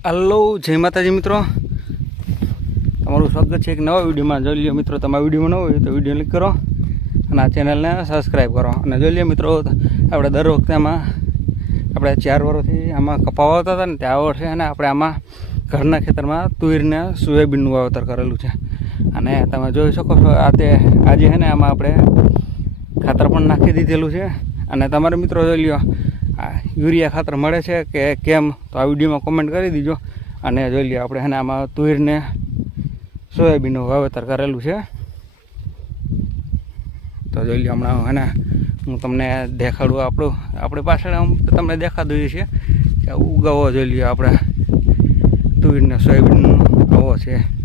Hello જય માતાજી મિત્રો. તમારું સ્વાગત છે એક નવા વિડીયોમાં. જોઈ લ્યો મિત્રો, તમારા વિડીયોમાં ન હોય તો વીડિયો ક્લિક કરો અને આ ચેનલને સબસ્ક્રાઈબ કરો. અને જોઈ લ્યો મિત્રો, આપણે દર વખતે આમાં, આપણે ચાર વર્ષથી આમાં કપા વાવતા હતા ને, તે આ વર્ષે અને આપણે આમાં ઘરના ખેતરમાં તુવેરને સોયાબીનનું વાવેતર કરેલું છે. અને તમે જોઈ શકો છો, આ તે આજે છે ને આમાં આપણે ખાતર પણ નાખી દીધેલું છે. અને તમારે મિત્રો જોઈ લ્યો આ યુરિયા ખાતર મળે છે કે કેમ, તો આ વિડીયોમાં કોમેન્ટ કરી દીજો. અને જોઈ લઈએ આપણે એને આમાં તુવેરને સોયાબીનનું વાવેતર કરેલું છે. તો જોઈ લઈએ હમણાં એને હું તમને દેખાડું આપણું. આપણી પાછળ તમને દઈએ છે કે ઉગાવો જોઈ લઈએ આપણે તુવેરને સોયાબીનનું આવો છે.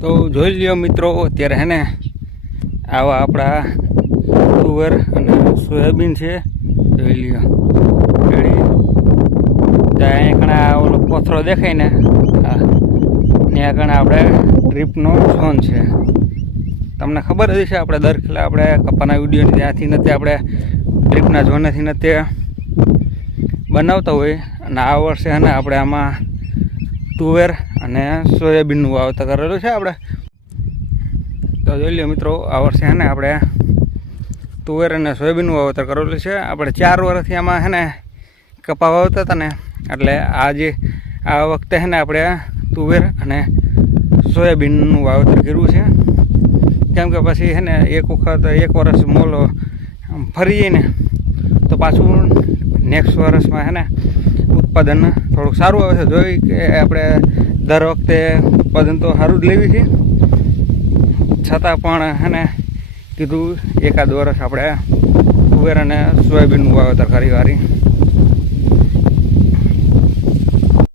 તો જોઈ લ્યો મિત્રો, અત્યારે હે ને આવા આપણા તુવર અને સોયાબીન છે, જોઈ લ્યો. ત્યાં ઘણા ઓલો કોથળો દેખાય ને ત્યાં ઘણા આપણે ટ્રીપનો ઝોન છે. તમને ખબર જ છે આપણે દર ખેલા આપણે કપાના વીડિયો ત્યાંથી નથી આપણે ટ્રીપના ઝોનેથી નથી બનાવતા હોય. અને આ વર્ષે ને આપણે આમાં તુવેર અને સોયાબીનનું વાવતર કરેલું છે આપણે. તો જોઈ લ્યો મિત્રો, આ વર્ષે છે ને આપણે તુવેર અને સોયાબીનનું વાવતર કરેલું છે. આપણે ચાર વર્ષથી આમાં છે ને કપા વાવતા હતા ને, એટલે આ જે આ વખતે છે ને આપણે તુવેર અને સોયાબીનનું વાવતર કર્યું છે. કેમ કે પછી છે ને એક વખત, એક વર્ષ મોલ ફરી જઈને તો પાછું નેક્સ્ટ વર્ષમાં છે ને ઉત્પાદન થોડુંક સારું આવે છે. જોઈ કે આપણે દર વખતે ઉત્પાદન તો સારું જ લેવી છે. છતાં પણ એને કીધું એકાદ વર્ષ આપણે કુવેર અને સોયાબીનનું વાવેતર કરી વારી.